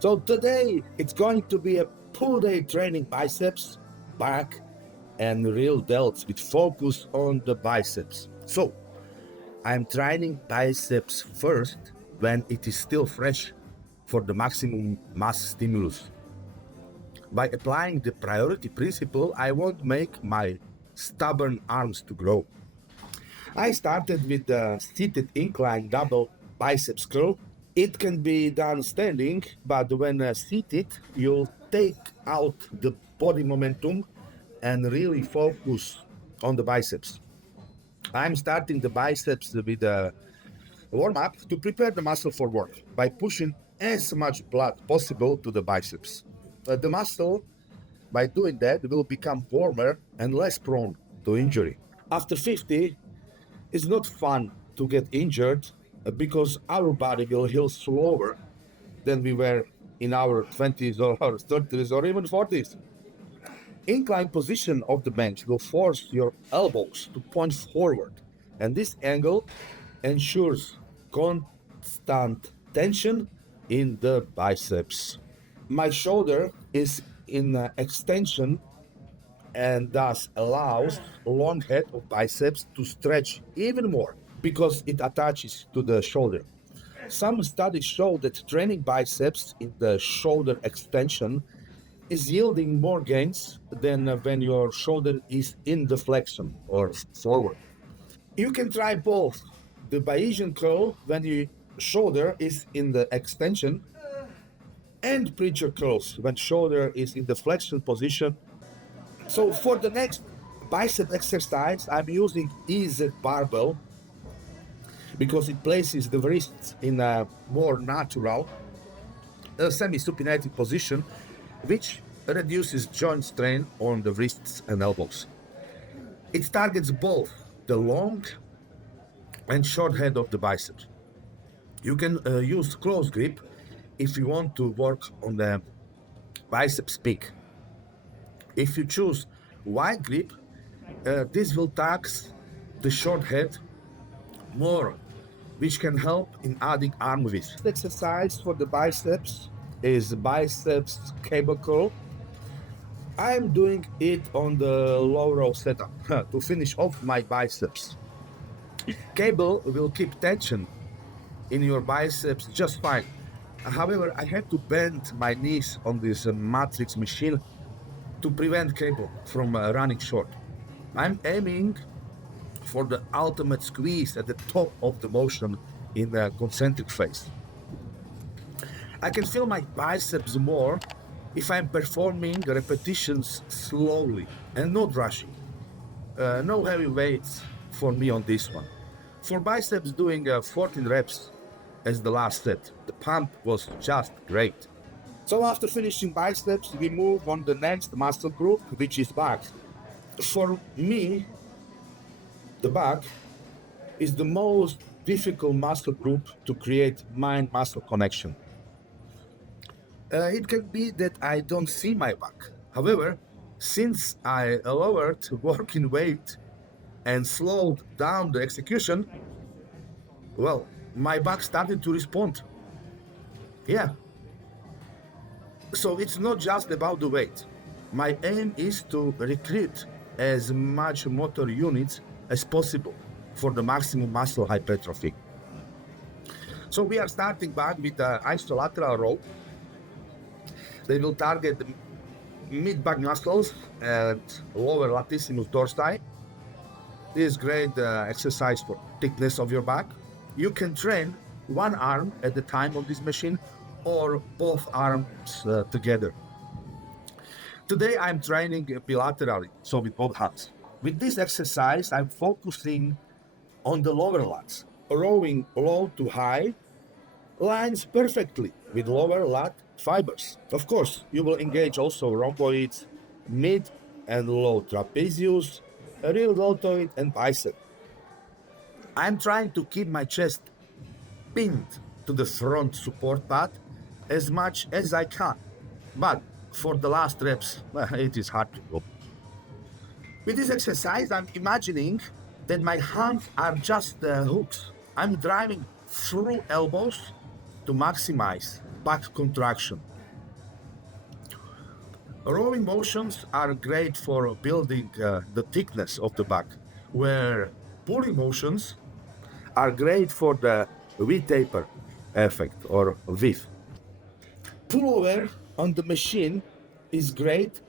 So today it's going to be a full day training biceps, back, and real delts with focus on the biceps. So I'm training biceps first when it is still fresh for the maximum mass stimulus. By applying the priority principle, I won't make my stubborn arms to grow. I started with the seated incline double biceps curl. It can be done standing, but when seated, you'll take out the body momentum and really focus on the biceps. I'm starting the biceps with a warm up to prepare the muscle for work by pushing as much blood possible to the biceps. The muscle, by doing that, will become warmer and less prone to injury. After 50, it's not fun to get injured because our body will heal slower than we were in our 20s or our 30s or even 40s. Incline position of the bench will force your elbows to point forward, and this angle ensures constant tension in the biceps. My shoulder is in extension and thus allows long head of biceps to stretch even more because it attaches to the shoulder. Some studies show that training biceps in the shoulder extension is yielding more gains than when your shoulder is in the flexion or forward. You can try both the Bayesian curl when your shoulder is in the extension and preacher curls when shoulder is in the flexion position. So for the next bicep exercise, I'm using EZ barbell because it places the wrists in a more natural, semi-supinated position, which reduces joint strain on the wrists and elbows. It targets both the long and short head of the biceps. You can use close grip if you want to work on the biceps peak. If you choose wide grip, this will tax the short head more, which can help in adding arm width. The exercise for the biceps is biceps cable curl. I'm doing it on the low row setup to finish off my biceps. Cable will keep tension in your biceps just fine. However, I have to bend my knees on this matrix machine to prevent cable from running short. I'm aiming for the ultimate squeeze at the top of the motion in the concentric phase. I can feel my biceps more if I'm performing repetitions slowly and not rushing. No heavy weights for me on this one. For biceps, doing 14 reps as the last set. The pump was just great. So after finishing biceps, we move on the next muscle group, which is back. For me, the back is the most difficult muscle group to create mind-muscle connection. It can be that I don't see my back. However, since I lowered working weight and slowed down the execution, well, my back started to respond. Yeah. So it's not just about the weight. My aim is to recruit as much motor units as possible for the maximum muscle hypertrophy. So we are starting back with the isolateral row. They will target the mid-back muscles and lower latissimus dorsi. This is great exercise for thickness of your back. You can train one arm at a time on this machine or both arms together. Today I'm training bilaterally, so with both hands. With this exercise, I'm focusing on the lower lats. Rowing low to high lines perfectly with lower lat fibers. Of course, you will engage also rhomboids, mid and low trapezius, real deltoid and bicep. I'm trying to keep my chest pinned to the front support pad as much as I can. But for the last reps, it is hard to go. With this exercise, I'm imagining that my hands are just hooks. I'm driving through elbows to maximize back contraction. Rowing motions are great for building the thickness of the back, where pulling motions are great for the V-taper effect or VIF. Pullover on the machine is great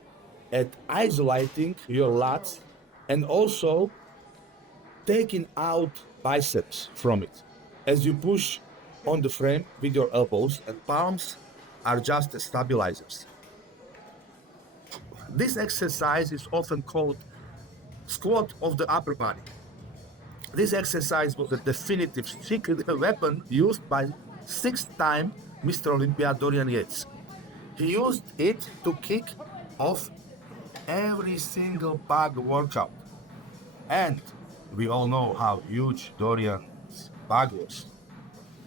at isolating your lats and also taking out biceps from it. As you push on the frame with your elbows and palms are just stabilizers. This exercise is often called squat of the upper body. This exercise was the definitive secret weapon used by six-time Mr. Olympia Dorian Yates. He used it to kick off every single bag workout. And we all know how huge Dorian's bag was.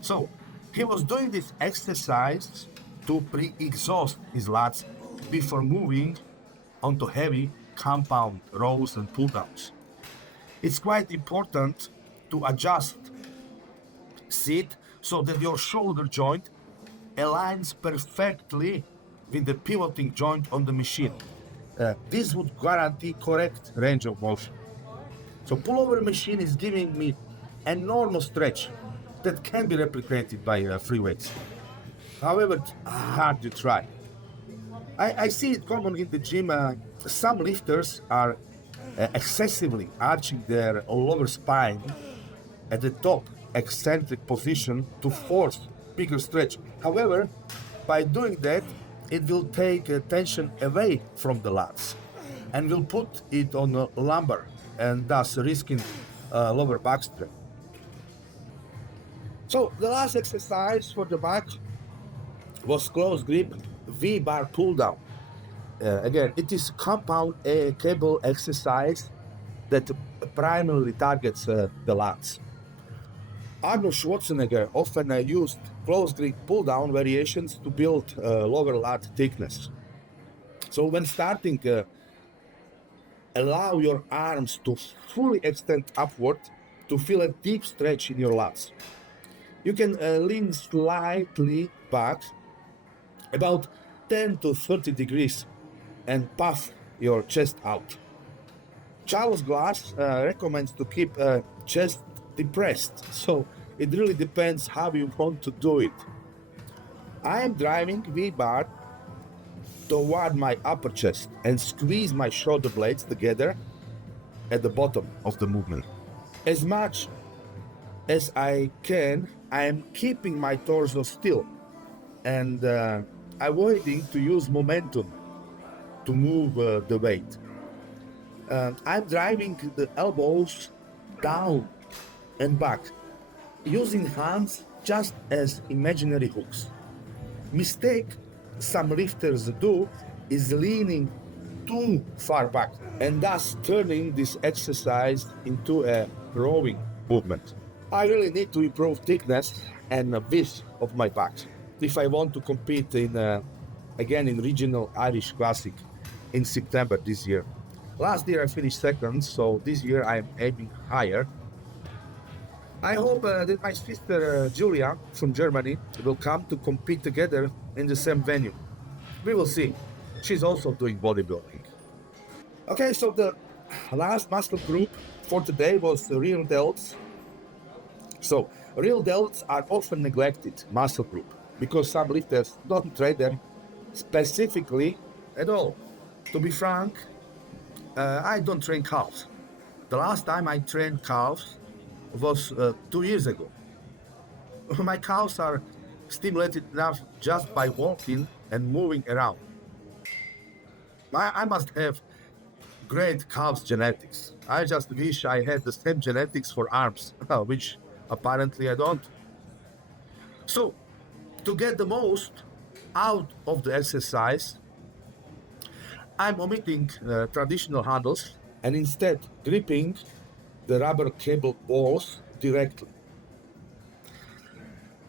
So he was doing this exercise to pre-exhaust his lats before moving onto heavy compound rows and pull-downs. It's quite important to adjust sit so that your shoulder joint aligns perfectly with the pivoting joint on the machine. This would guarantee correct range of motion. So pullover machine is giving me enormous stretch that can be replicated by free weights. However, it's hard to try. I see it common in the gym. Some lifters are excessively arching their lower spine at the top eccentric position to force bigger stretch. However, by doing that, it will take tension away from the lats and will put it on a lumbar and thus risking lower back strain. So the last exercise for the back was close grip V-bar pull down. Again, it is compound cable exercise that primarily targets the lats. Arnold Schwarzenegger often used close grip pull down variations to build lower lat thickness. So when starting, allow your arms to fully extend upward to feel a deep stretch in your lats. You can lean slightly back, about 10 to 30 degrees, and puff your chest out. Charles Glass recommends to keep chest depressed, so it really depends how you want to do it. I am driving V-bar toward my upper chest and squeeze my shoulder blades together at the bottom of the movement. As much as I can, I am keeping my torso still and avoiding to use momentum to move the weight. I'm driving the elbows down and back, using hands just as imaginary hooks. Mistake some lifters do is leaning too far back and thus turning this exercise into a rowing movement. I really need to improve thickness and width of my back if I want to compete again in Regional Irish Classic in September this year. Last year I finished second, so this year I'm aiming higher. I hope that my sister Julia from Germany will come to compete together in the same venue. We will see. She's also doing bodybuilding. Okay, so the last muscle group for today was the rear delts. So rear delts are often neglected muscle group because some lifters don't train them specifically at all. To be frank, I don't train calves. The last time I trained calves was 2 years ago. My calves are stimulated enough just by walking and moving around. I must have great calves genetics. I just wish I had the same genetics for arms, which apparently I don't. So, to get the most out of the exercise, I'm omitting traditional handles and instead gripping the rubber cable balls directly.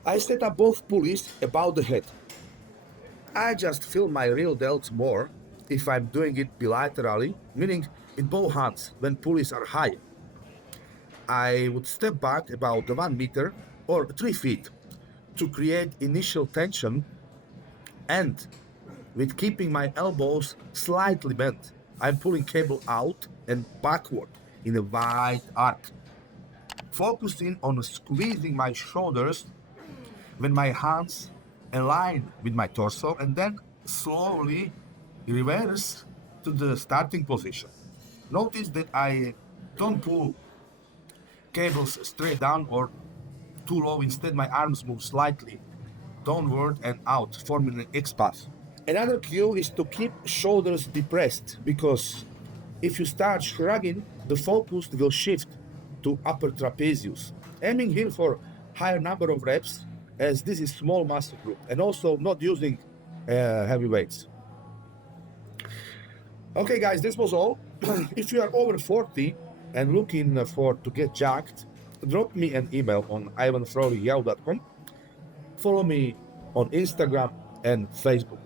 I set up both pulleys above the head. I just feel my real delts more if I'm doing it bilaterally, meaning in both hands when pulleys are high. I would step back about 1 meter or 3 feet to create initial tension And with keeping my elbows slightly bent, I'm pulling cable out and backward in a wide arc, focusing on squeezing my shoulders when my hands align with my torso, and then slowly reverse to the starting position. Notice that I don't pull cables straight down or too low. Instead, my arms move slightly downward and out, forming an X path. Another cue is to keep shoulders depressed, because if you start shrugging, the focus will shift to upper trapezius. Aiming here for higher number of reps, as this is small muscle group, and also not using heavy weights. Okay, guys, this was all. If you are over 40 and looking to get jacked, drop me an email on ivanfrolyau.com. Follow me on Instagram and Facebook.